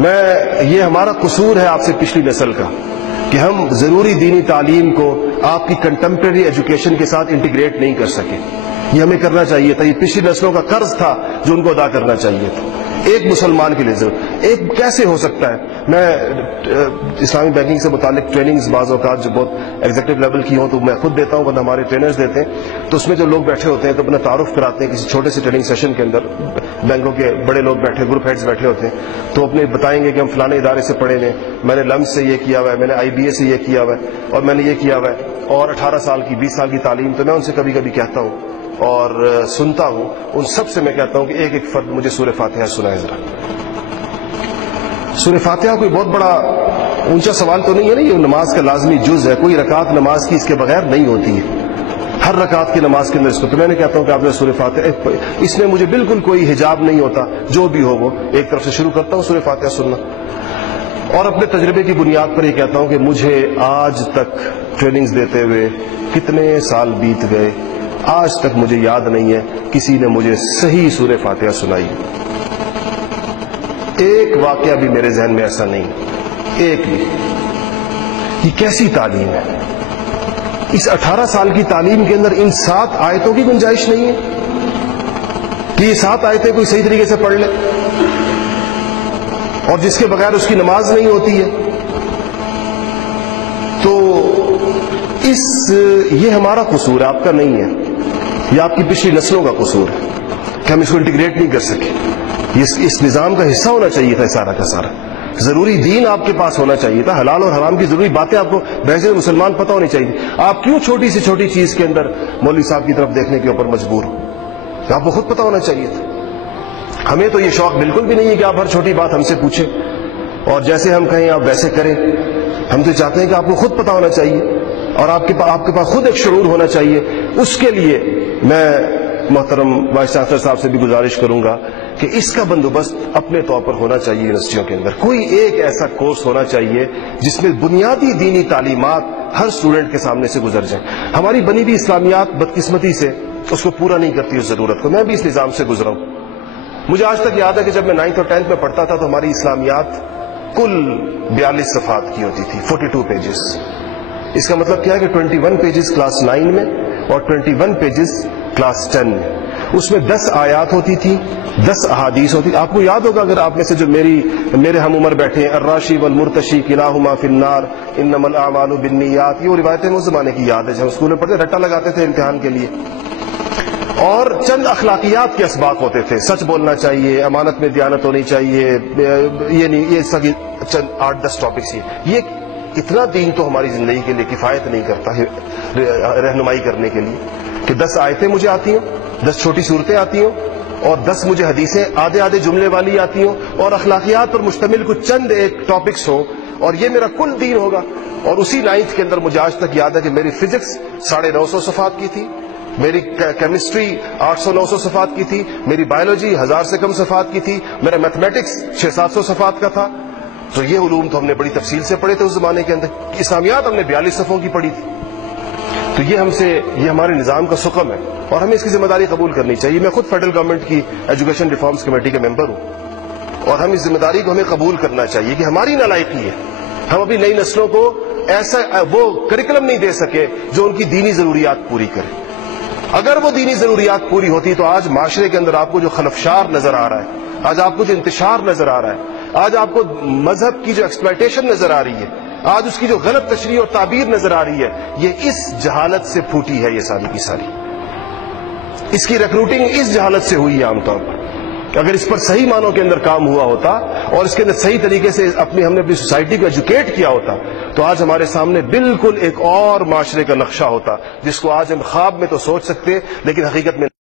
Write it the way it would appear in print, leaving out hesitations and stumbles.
یہ ہمارا قصور ہے آپ سے پچھلی نسل کا کہ ہم ضروری دینی تعلیم کو آپ کی کنٹمپریری ایجوکیشن کے ساتھ انٹیگریٹ نہیں کر سکے. یہ ہمیں کرنا چاہیے تھا. یہ پچھلی نسلوں کا قرض تھا جو ان کو ادا کرنا چاہیے تھا. ایک مسلمان کے لیے ضرور ایک کیسے ہو سکتا ہے. میں اسلامی بینکنگ سے متعلق ٹریننگز بعض اوقات جو بہت ایگزیکٹو لیول کی ہوں تو میں خود دیتا ہوں, ورنہ ہمارے ٹرینرز دیتے ہیں. تو اس میں جو لوگ بیٹھے ہوتے ہیں تو اپنا تعارف کراتے ہیں کسی چھوٹے سے ٹریننگ سیشن کے اندر. بینکوں کے بڑے لوگ بیٹھے, گروپ ہیڈز بیٹھے ہوتے ہیں, تو اپنے بتائیں گے کہ ہم فلانے ادارے سے پڑھے ہیں, میں نے لمس سے یہ کیا ہوا ہے, میں نے آئی بی اے سے یہ کیا ہوا ہے, اور میں نے یہ کیا ہوا ہے, اور 18 سال کی 20 سال کی تعلیم. تو میں ان سے کبھی کبھی کہتا ہوں اور سنتا ہوں, ان سب سے میں کہتا ہوں کہ ایک ایک فرد مجھے سورہ فاتحہ سنائے ذرا. سورہ فاتحہ کوئی بہت بڑا اونچا سوال تو نہیں ہے نا, یہ نماز کا لازمی جز ہے. کوئی رکعت نماز کی اس کے بغیر نہیں ہوتی ہے, ہر رکعت کی نماز کے اندر اس کو. تو میں نے کہتا ہوں کہ آپ نے سورہ فاتحہ, اس میں مجھے بالکل کوئی حجاب نہیں ہوتا, جو بھی ہو وہ ایک طرف سے شروع کرتا ہوں سورہ فاتحہ سننا. اور اپنے تجربے کی بنیاد پر یہ کہتا ہوں کہ مجھے آج تک ٹریننگز دیتے ہوئے کتنے سال بیت گئے, آج تک مجھے یاد نہیں ہے کسی نے مجھے صحیح سورہ فاتحہ سنائی. ایک واقعہ بھی میرے ذہن میں ایسا نہیں, ایک بھی. یہ کیسی تعلیم ہے؟ اس 18 سال کی تعلیم کے اندر ان 7 آیتوں کی گنجائش نہیں ہے کہ یہ 7 آیتیں کوئی صحیح طریقے سے پڑھ لے, اور جس کے بغیر اس کی نماز نہیں ہوتی ہے. تو یہ ہمارا قصور ہے, آپ کا نہیں ہے. یہ آپ کی پچھلی نسلوں کا قصور ہے کہ ہم اس کو انٹیگریٹ نہیں کر سکے. اس نظام کا حصہ ہونا چاہیے تھا سارا کا سارا. ضروری دین آپ کے پاس ہونا چاہیے تھا, حلال اور حرام کی ضروری باتیں آپ کو بحیثیت مسلمان پتہ ہونی چاہیے. آپ کیوں چھوٹی سے چھوٹی چیز کے اندر مولوی صاحب کی طرف دیکھنے کے اوپر مجبور ہو؟ آپ کو خود پتہ ہونا چاہیے تھا. ہمیں تو یہ شوق بالکل بھی نہیں ہے کہ آپ ہر چھوٹی بات ہم سے پوچھیں اور جیسے ہم کہیں آپ ویسے کریں. ہم تو چاہتے ہیں کہ آپ کو خود پتہ ہونا چاہیے اور آپ کے پاس خود ایک شعور ہونا چاہیے. اس کے لیے میں محترم وائس چانسلر صاحب سے بھی گزارش کروں گا کہ اس کا بندوبست اپنے طور پر ہونا چاہیے. یونیورسٹیوں کے اندر کوئی ایک ایسا کورس ہونا چاہیے جس میں بنیادی دینی تعلیمات ہر اسٹوڈنٹ کے سامنے سے گزر جائیں. ہماری بنی ہوئی اسلامیات بدقسمتی سے اس کو پورا نہیں کرتی اس ضرورت کو. میں بھی اس نظام سے گزرا ہوں. مجھے آج تک یاد ہے کہ جب میں 9th اور 10th میں پڑھتا تھا تو ہماری اسلامیات کل 42 صفحات کی ہوتی تھی, 42 پیجز. اس کا مطلب کیا ہے کہ 21 پیجز کلاس 9 میں اور 21 پیجز کلاس 10 میں. اس میں 10 آیات ہوتی تھی, 10 احادیث ہوتی. آپ کو یاد ہوگا اگر آپ میں سے جو میرے ہم عمر بیٹھے ہیں, الراشی والمرتشی کلاہما فی النار انما الاعمال بالنیات, یہ وہ روایتیں اس زمانے کی یاد ہے جب ہم اسکول میں پڑھتے رٹا لگاتے تھے امتحان کے لیے. اور چند اخلاقیات کے اسباق ہوتے تھے, سچ بولنا چاہیے, امانت میں دیانت ہونی چاہیے, یہ نہیں, یہ سب چند 8-10 ٹاپکس. یہ اتنا دین تو ہماری زندگی کے لیے کفایت نہیں کرتا ہے رہنمائی کرنے کے لیے کہ 10 آیتیں مجھے آتی ہوں, 10 چھوٹی صورتیں آتی ہوں, اور 10 مجھے حدیثیں آدھے جملے والی آتی ہوں, اور اخلاقیات پر مشتمل کچھ چند ایک ٹاپکس ہوں, اور یہ میرا کل دین ہوگا. اور اسی 9th کے اندر مجھے آج تک یاد ہے کہ میری فزکس 950 صفحات کی تھی, میری کیمسٹری 800-900 صفحات کی تھی, میری بایولوجی 1000 سے کم صفحات کی تھی, میرا میتھمیٹکس 600-700 صفحات کا تھا. تو یہ علوم تو ہم نے بڑی تفصیل سے پڑھے تھے اس زمانے کے اندر. اسلامیات ہم نے 42 صفحوں کی پڑھی تھی. تو یہ ہمارے نظام کا سقم ہے اور ہمیں اس کی ذمہ داری قبول کرنی چاہیے. میں خود فیڈرل گورنمنٹ کی ایجوکیشن ریفارمز کمیٹی کا ممبر ہوں اور ہم اس ذمہ داری کو ہمیں قبول کرنا چاہیے کہ ہماری نالائقی ہے. ہم ابھی نئی نسلوں کو ایسا وہ کریکلم نہیں دے سکے جو ان کی دینی ضروریات پوری کرے. اگر وہ دینی ضروریات پوری ہوتی تو آج معاشرے کے اندر آپ کو جو خلفشار نظر آ رہا ہے, آج آپ کو جو انتشار نظر آ رہا ہے, آج آپ کو مذہب کی جو ایکسپلائٹیشن نظر آ رہی ہے, آج اس کی جو غلط تشریح اور تعبیر نظر آ رہی ہے, یہ اس جہالت سے پھوٹی ہے. یہ ساری کی ساری اس کی ریکروٹنگ اس جہالت سے ہوئی ہے عام طور پر. اگر اس پر صحیح معنوں کے اندر کام ہوا ہوتا اور اس کے اندر صحیح طریقے سے ہم نے اپنی سوسائٹی کو ایجوکیٹ کیا ہوتا تو آج ہمارے سامنے بالکل ایک اور معاشرے کا نقشہ ہوتا جس کو آج ہم خواب میں تو سوچ سکتے لیکن حقیقت میں